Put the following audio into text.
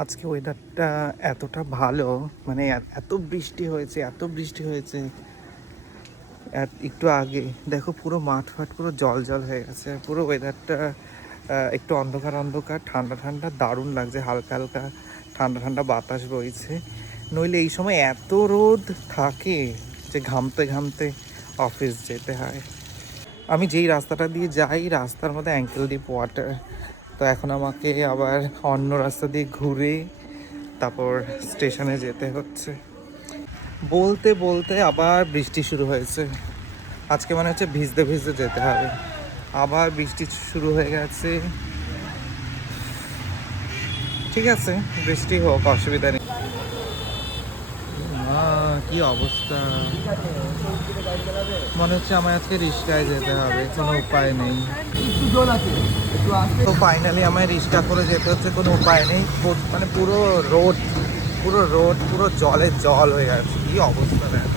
আজকে ওয়েদারটা এতটা ভালো, মানে এত বৃষ্টি হয়েছে, এত বৃষ্টি হয়েছে। একটু আগে দেখো পুরো মাঠ ফাট পুরো জল জল হয়ে গেছে, পুরো ওয়েদারটা একটু অন্ধকার অন্ধকার, ঠান্ডা ঠান্ডা, দারুণ লাগছে। হালকা হালকা ঠান্ডা ঠান্ডা বাতাস বইছে। নইলে এই সময় এত রোদ থাকে যে ঘামতে ঘামতে অফিস যেতে হয়। আমি যেই রাস্তাটা দিয়ে যাই, রাস্তার মধ্যে অ্যাঙ্কেল ডিপ ওয়াটার। তো এখন আমাকে আবার অন্য রাস্তা দিয়ে ঘুরে তারপর স্টেশনে যেতে হচ্ছে। বলতে বলতে আবার বৃষ্টি শুরু হয়েছে। আজকে মনে হচ্ছে ভিজতে ভিজতে যেতে হবে। আবার বৃষ্টি শুরু হয়ে গেছে। ঠিক আছে, বৃষ্টি হোক, অসুবিধা নেই। কি অবস্থা! মনে হচ্ছে আমার আজকে রিক্সায় যেতে হবে, কোনো উপায় নেই। তো ফাইনালি আমায় রিক্সা করে যেতে হচ্ছে, কোনো উপায় নেই। মানে পুরো রোড পুরো জলে জল হয়ে গেছে, কি অবস্থা দেখ।